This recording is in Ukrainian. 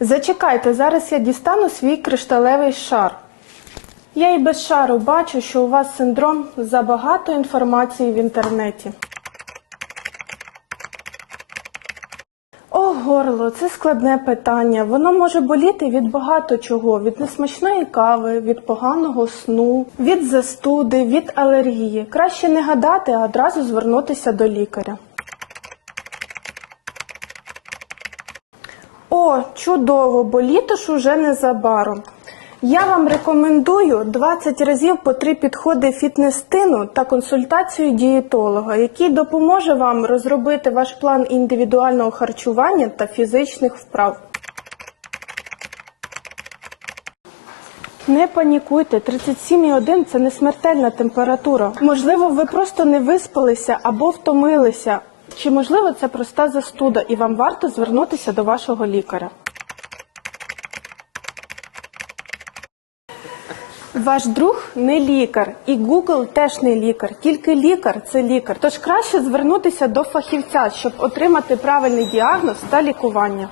Зачекайте, зараз я дістану свій кришталевий шар. Я і без шару бачу, що у вас синдром забагато інформації в інтернеті. О, горло, це складне питання. Воно може боліти від багато чого: від несмачної кави, від поганого сну, від застуди, від алергії. Краще не гадати, а одразу звернутися до лікаря. О, чудово, бо літо ж уже незабаром. Я вам рекомендую 20 разів по три підходи фітнес-тину та консультацію дієтолога, який допоможе вам розробити ваш план індивідуального харчування та фізичних вправ. Не панікуйте, 37,1 – це не смертельна температура. Можливо, ви просто не виспалися або втомилися. Чи можливо це проста застуда, і вам варто звернутися до вашого лікаря. Ваш друг не лікар, і Google теж не лікар. Тільки лікар це лікар. Тож краще звернутися до фахівця, щоб отримати правильний діагноз та лікування.